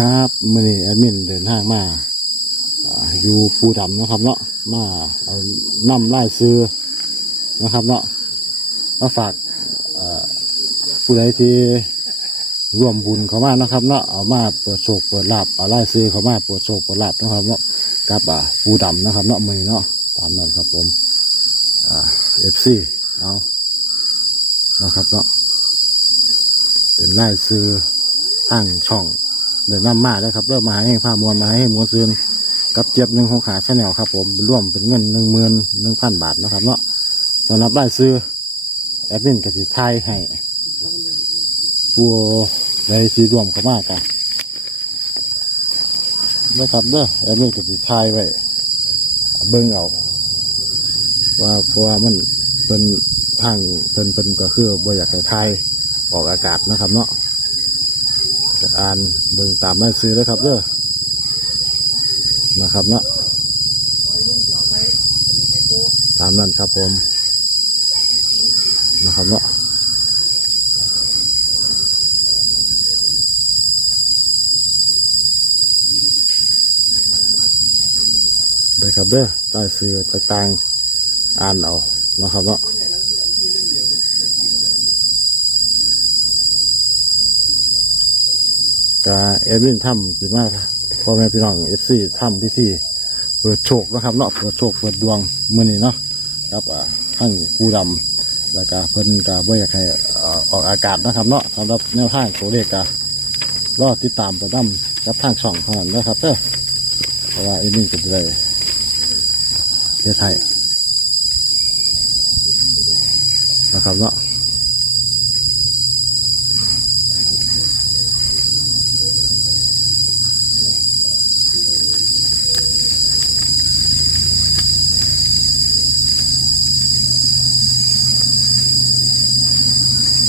ครับมื่อนี้แอดมินเดินทางมาอยู่ปูดำนะครับเนาะมาเอาน้ำไล่ซื้อนะครับเนาะมาฝากผู้ใดที่ร่วมบุญเขามาเนาะครับเนาะเอามาเปิดโชคเปิดลาบเอาไล่ซื้อเขามาเปิดโชคเปิดลาบนะครับเนาะกับปูดำนะครับเนาะมื่อนี้เนาะตามนั้นครับผมเอฟซีเอานะครับเนาะเป็นไล่ซื้อทางช่อง เดินนำมาแล้วครับเริ่มมาให้ผ้ามวลมาให้มวลซืนกับเจี๊ยบหนึ่งของขาชาแนลครับผมร่วมเป็นเงินหนึ่งหมื่นหนึ่งพันบาทนะครับเนาะสำหรับได้ซื้อแอดมินกสิทายให้ผู้ใดสีรวมเข้ามากันนะครับเด้อแอดมินกสิทายไว้เบิ่งเอาว่าเพราะว่ามันเป็นทางเป็นเป็นก็คือบ่อยากให้ทายออกอากาศนะครับเนาะ จะอ่านเบิ่งตามได้ซื้อเลยครับเด้อนะครับเนาะตามนั้นครับผมนะครับเนาะได้ครับเด้อได้ซื้อต่างๆอ่านเอานะครับเนาะ กาเอดวินทำสิมาพ่อแม่พี่น้องเอฟซีทำพิธีเปิดโชคนะครับเนาะเปิดโชคเปิดดวงมื่อนี้เนาะครับอ่าทั้งผู้ดำแล้วก็เพิ่นกาบ่อยากให้อ่อออกอากาศนะครับเนาะสำหรับแนวทางตัวเลขการอติดตามไปนำกับทางช่องเท่านั้นนะครับเด้อเพราะว่าเอดวินก็จะได้เฮ็ดให้นะครับเนาะ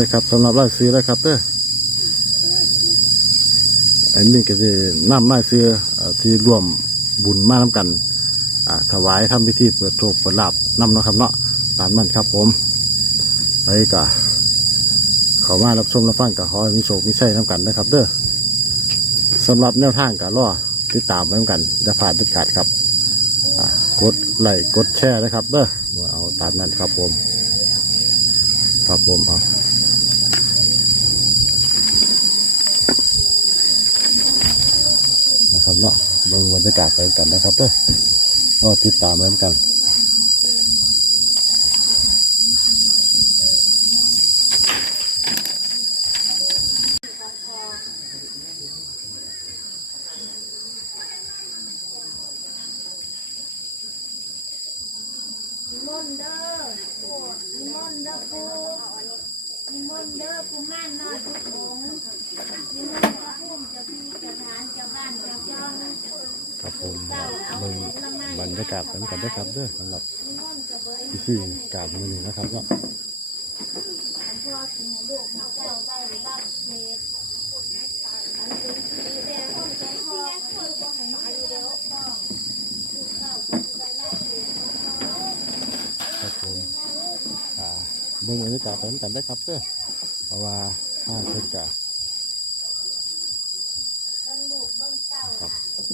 เลยครับสำหรับรายซื้อเลยครับเด้ออันนี้ก็จะนำรายซื้อเอ่อที่ร่วมบุญมาน้ำกันถวายทำพิธีเปิดโชคเปิดลาบนำเนาะครับเนาะตามนั้นครับผมไปกะเขามารับชมรับฟังกะขอมีโชคมีชัยน้ำกันนะครับ เด้อสำหรับแนวทางกะรอติดตามไว้น้ำกันจะผ่านติดขาดครับกดไลค์กดแชร์นะครับเด้อเอาตามนั้นครับผม ครับผมเอา นะครับเนาะเบิ่งบรรยากาศไปกันนะครับเด้อก็ติดตามไปกันนิมนต์เด้อนิมนต์เด้อปูนิมนต์เด้อปูม่านน้อยทุกอง ครับผมเจ้าเอาเบิ่งบรรยากาศไปกันเด้ครับเด้อสำหรับนิมนต์กระเบยพิธีการมือนี้นะครับเนาะอันพ่อกินให้ลูกให้เจ้าได้รับเหตุอันเป็นสีแดงคนใจพ่อคือบ่ให้มาอยู่เด้อพ่อคือข้าวคือได้รับเหตุครับผมอ่าเบิ่งบรรยากาศไปกันได้ครับเด้อเพราะว่าห้างเพิ่นกะ เบิ่งลูกเบิ่งเต้าน่ะ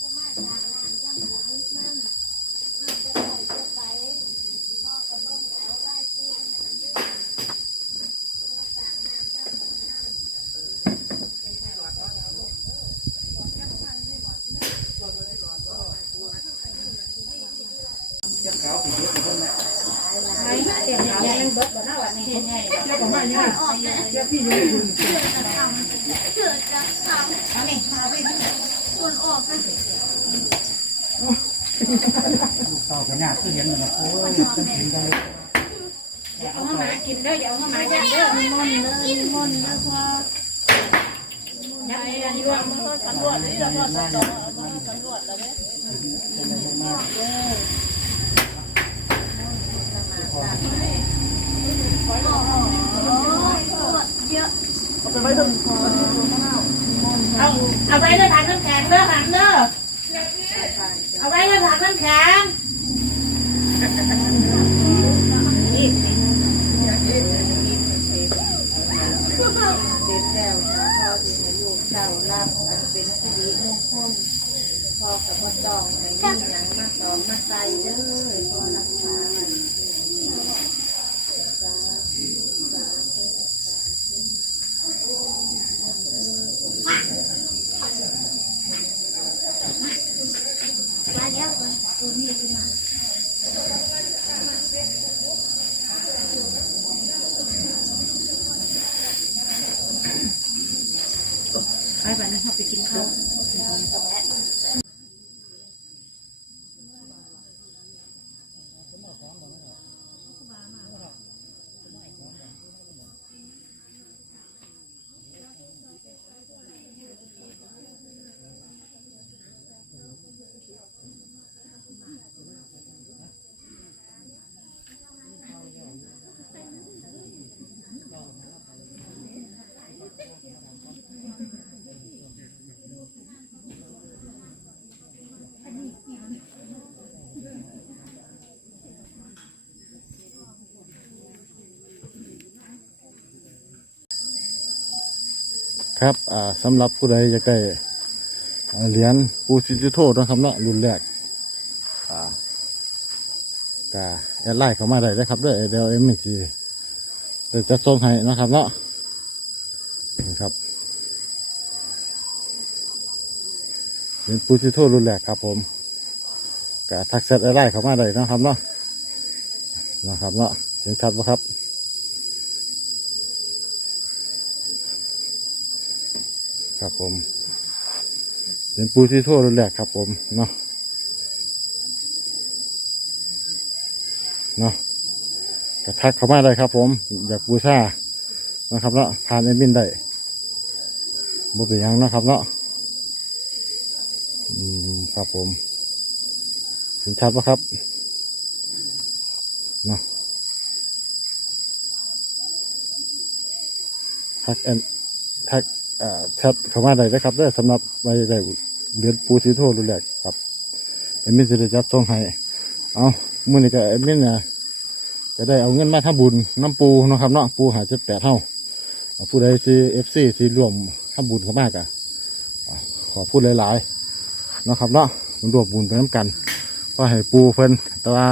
ผู้มาจากน้ำจ้ำหูนิดนั่นมาจะได้จะไปพ่อก็เบิ่งเอาได้จริงมันอยู่มาจากน้ำจ้ำหูนั่น ต่อกันยากคือเห็นมันโอ้ยต้องเห็นกันเลยเอามาหมากินเด้ออย่าเอามาหมาอย่างเด้อมีมนเด้อมีมนเด้อพ่อยันยันรวมมันก็สำรวจเลยแล้วก็ต่อต่อก็สำรวจแล้วเนี่ยเเอาไปไว้ตรงเอาเอาไว้ในถังน้ำแข็งเด้อถังเด้อเอาไว้ในถังน้ำแข็งเป็นแก้วชาพ่อที่ให้ลูกเจ้ารับอันเป็นสิริบ่ต้องให้มีหยังมาตอมมาใส่เด้อพอรักษาไว้สาธุสาธุมาแล้วตัวนี้ขึ้นมา ไปไป นะเขาไปกินข้าว ครับอ่าสำหรับผู้ใดอยากได้เหรียญปูซิจิโตนะครับเนาะรุ่นแรกอ่ากาแอดไลน์เข้ามาได้เลยครับด้อเดี๋ยวเอ็มจีเดี๋ยวจะส่งให้นะครับเนาะนี่ครับเหรียญปูซิจิโตรุ่นแรกครับผมกาทักเซตแอดไลน์เข้ามาได้นะครับเนาะนะครับเนาะเห็นชัดปะครับ ครับผมเป็นปูที่โทษรุ่นแรกครับผมเนาะเนาะกระทักเข้ามาได้ครับผม อยากบูชานะครับเนาะผ่านเอ็นบินได้บุเป็นยังเนาะครับเนาะอืมครับผมเห็นชัดปะครับเนาะทักเอ็นทัก แชทเข้ามาได้นะครับได้สำหรับไว้ได้เรียนปูซีโทรุ่นแรกครับเอ็มมินสิได้จัดส่งให้เอามื่อนี้ก็เอ็มมินเนี่ยก็ได้เอาเงินมาทำบุญน้ำปูนะครับเนาะปูหาเจ็ดแปดเท่าผู้ใดซีเอฟซีซีรวมทำบุญเขามากอะขอพูดหลายๆนะครับเนาะมันรวมบุญไปน้ำกันก็ให้ปูเพิ่นแต่ว่า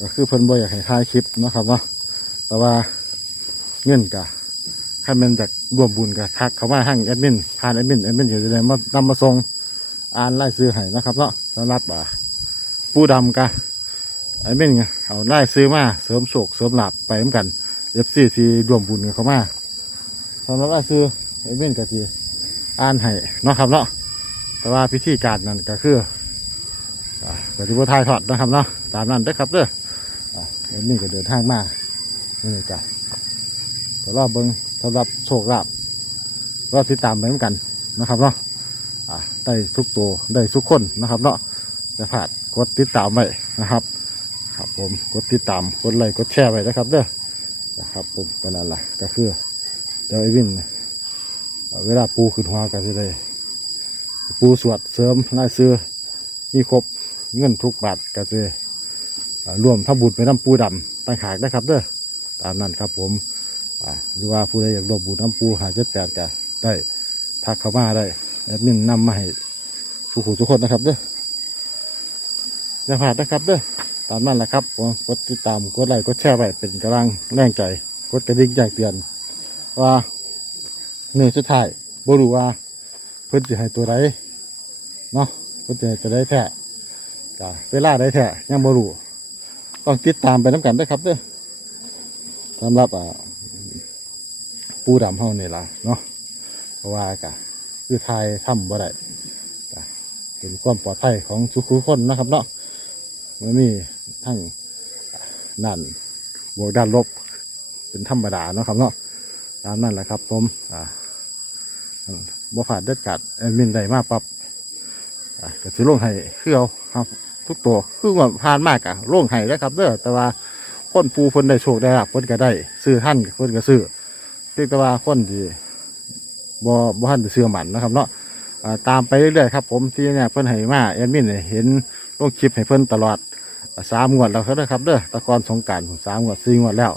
ก็คือเพิ่นบ่อยากให้ถ่ายคลิปนะครับเนาะแต่ว่าเงินกะ ถ้ามันจากร่วมบุญกับทักเขามาทางแอดมินผ่านแอดมินแอดมินเดี๋ยวจะได้มานำมาส่งอ่านไล่ซื้อให้นะครับเนาะสำหรับอ่าปูดำกะแอดมินไงเอาไล่ซื้อมาเสริมโศกเสริมหลับไปเหมือนกันเอฟซีซีร่วมบุญกับเขามาสำหรับไล่ซื้อแอดมินก็ทีอ่านให้เนาะครับเนาะแต่ว่าพิธีการนั่นก็คืออ่าก็ที่ว่าทายทอดนะครับเนาะตามนั้นเด้ครับเด้ออ่าแอมินก็เดินทางมานี่กันก็รอบเบิ้ง สำหรับโชคลาภรอติดตามไปเหมือนกันนะครับเนาะได้ทุกตัวได้ทุกคนนะครับเนาะจะผ่านกดติดตามไว้นะครับ ครับผมกดติดตามกดไลค์กดแชร์ไว้นะครับเด้อนะครับผมก็นั่นแหละก็คือเดี๋ยวไอ้วินเอ่อเวลาปูขึ้นหัวก็จะได้ปูสวดเสริมรายซื้อมีครบเงินทุกบาทก็จะรวมทำบุญไปน้ำปูดำตั้งขากนะครับเด้อตามนั้นครับผม อ่าหรือว่าผู้ใดอยากรบบูน้ำปูหาเจ็ดแปดก็ได้ทักเข้ามาได้แอดมินนำมาให้ผู้ผู้ทุกคนนะครับเด้ออย่าพลาดนะครับเด้อตามนั้นแหละครับผมกดติดตามกดไลค์กดแชร์ไว้เป็นกำลังแรงใจกดกระดิ่งแจ้งเตือนว่าเนื้อสุดท้ายบรูว่าเพิ่นสิให้ตัวใดเนาะเพิ่นสิให้ตัวใดแท้จ้ะเวลาใดแท้ยังบรูต้องติดตามไปน้ำกันด้วยครับเด้อสำหรับอ่า ปูดำเฮานี่ล่ะเนาะเพราะว่ากะคือไทยทำบ่ได้กะเป็นความปลอดภัยของทุกคนนะครับเนาะมันมีทั้งนั่นบวกด้านลบเป็นธรรมดาเนาะครับเนาะตามนั่นแหละครับ ผมอ่าบ่ผ่านเด็ดกัดแอดมินได้มาปรับอ่าก็สิลงให้คือเอาครับ ทุกตัวคือว่าผ่านมากอะลงให้แล้วครับเด้อแต่ว่าคนปูเพิ่นได้โชคได้รับเพิ่นก็ได้ ซื้อท่านเพิ่นก็ซื้อ ตึกยกว่าคนที่บ่บอท่านเสื่อมันนะครับเนาะตามไปเรื่อยๆครับผมที่เนี่ยเพิ่นให้มาแอดมินเห็นลงคลิปให้เพิ่นตลอดสามงวดแล้วครับ เด้อตะกอนสงการสามงวดสี่งวดแล้ว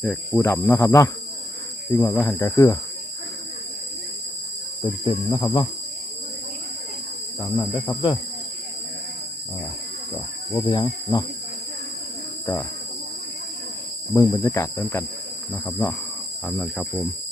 เด็กปูดำนะครับเนาะสี่งวดก็หันกระเคือเต็มๆนะครับเนาะตามนั้นได้ครับเด้ออ่ก็ว่าไปยังเนาะก็มึงบรรยากาศเตินกันนะครับเนาะ ตามนั้นครับผม